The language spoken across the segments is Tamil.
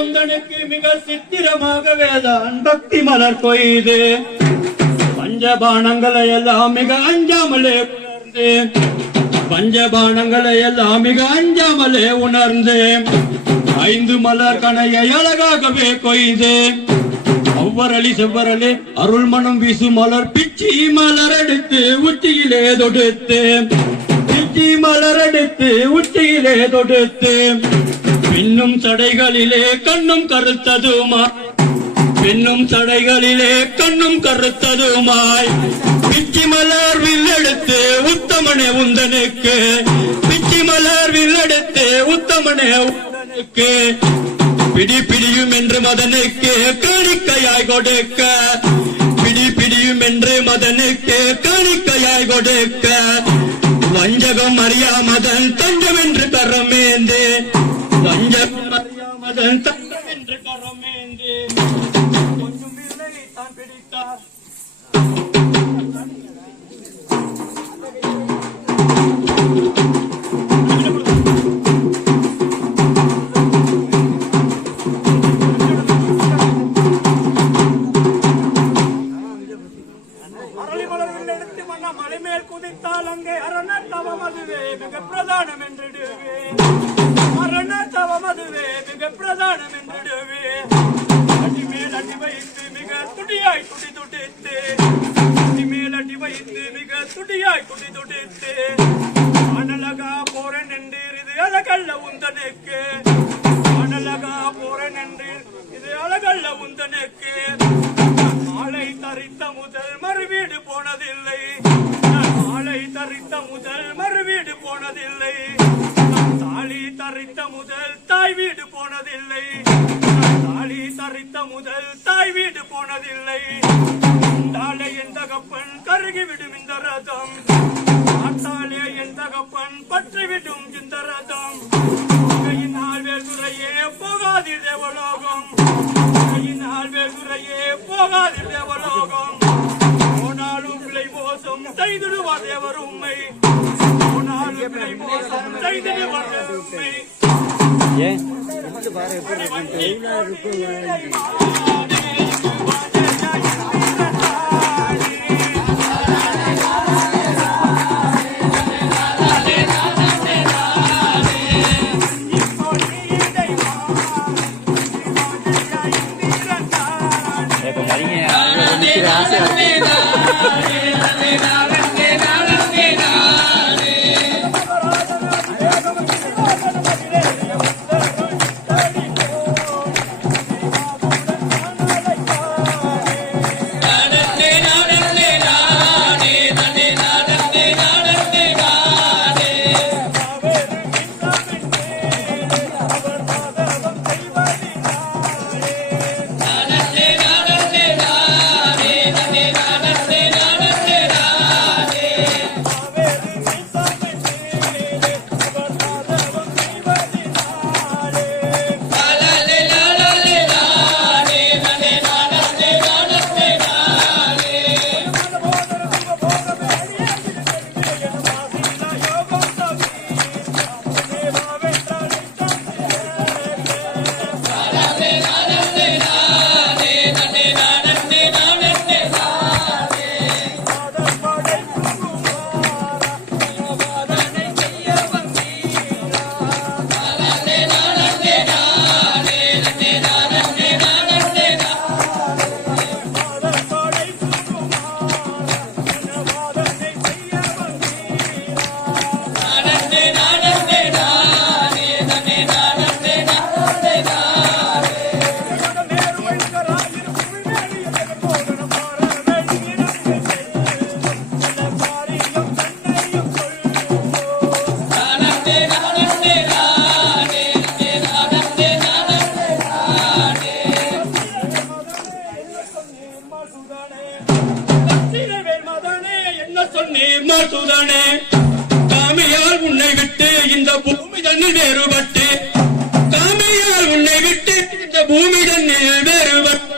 உந்தனுக்கு மிக சித்திரமாக வேதான் பக்தி மலர் கொய்து பஞ்சபானங்களை எல்லாம் மிக அஞ்சாமலே உணர்ந்து பஞ்சபானங்களை எல்லாம் மிக அஞ்சாமலே உணர்ந்து 5 மலர் கணையை அழகாகவே கொய்து ஒவ்வொரளி செவ்வரலே அருள் மனம் வீசு மலர் பிச்சி மலர் எடுத்து உச்சியிலே தொடுத்து பிச்சி மலர் எடுத்து உச்சியிலே தொடுத்து பின்னும் சடைகளிலே கண்ணும் கருத்ததுமா பின்னும் சடைகளிலே கண்ணும் கருத்ததுமாய் பிச்சி மலர் வில்லெடுத்து உத்தமனே உந்தனுக்கு பிச்சி மலர் வில்லெடுத்து உத்தமனே உந்தனுக்கு பிடி பிடியும் என்று மதனுக்கு காணிக்கையாய் கொடுக்க பிடி பிடியும் என்று மதனுக்கு காணிக்கையாய் கொடுக்க வஞ்சகம் அறியாமதன் தஞ்சம் என்று கரமேந்து வஞ்சகம் அறியாமதன் தஞ்சம் என்று கரமேந்து கொஞ்சம் இல்லை தான் பிடித்தார் மலைமேல் குதித்தால் அங்கே அரண தவம் அதுவே மிக பிரதானம் என்றிடுவே அரண தவம் அதுவே மிக பிரதானம் என்றிடுவே அடிமேல் அடி வைத்து மிக துடியாய் துடி துடித்து அடிமேல் அடி வைத்து மிக துடியாய் துடி துடித்து அனலகா போறன் என்று இது அழகல்ல உந்தனுக்கு அனலகா போறன் என்று இது அழகல்ல உந்தனுக்கு ஆளை தரித்த முதல் மறுவீடு போனதில்லை ஆளை தரித்த முதல் மறுவீடு போனதில்லை தாலி தரித்த முதல் தாய் வீடு போனதில்லை தாலி தரித்த முதல் தாய் வீடு போனதில்லை தாலே என் தகப்பன் கருகிவிடும் இந்த ரதம் ஆத்தாலே என் தகப்பன் பற்றிவிடும் இந்த ரதம் கையினால் வேல்துறையே போகாதி தேவலோகம் கையினால் வேல்துறையே போகாதி தேவலோகம் போனாலும் விலை மோசம் செய்திடுவார் தேவர் உண்மை போனாலும் விலை மோசம் செய்திடுவார் தேவர் உண்மை சுதனே காமையால் உன்னை விட்டு இந்த பூமி தன்னில் வேறுபட்டு காமையால் உன்னை விட்டு இந்த பூமி தன்னில் வேறுபட்டு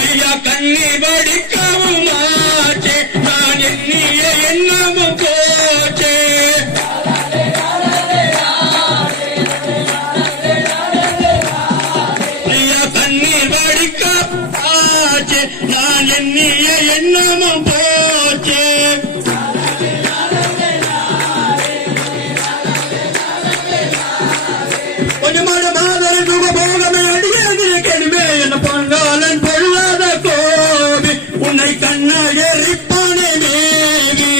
ஐயா கண்ணீர் வடிக்கவும் ஆச்சே நான் எண்ணிய எண்ணமும் போச்சே மானமும் போச்சு கொஞ்சமான மாதரை சுக போகமே அடியது கெடுமே என பங்காளன் பொல்லாத கோபி உன்னை கண்ணால் எரிப்பானே மேகி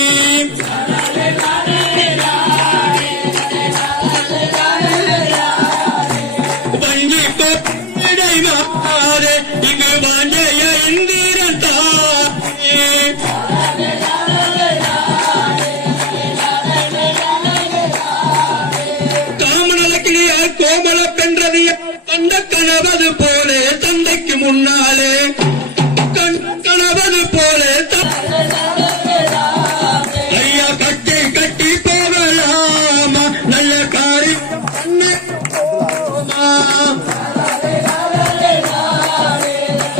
வஞ்சி கொடை மாறே இங்கு வாஞ்சைய இந்திரன் தாயே காமநலக்கிளியால் கோமல பென்றது கண்ட கனவது போலே தந்தைக்கு முன்னாலே கனவது போலே ஐயா கட்டி கட்டி போகலாமா நல்ல காரியம்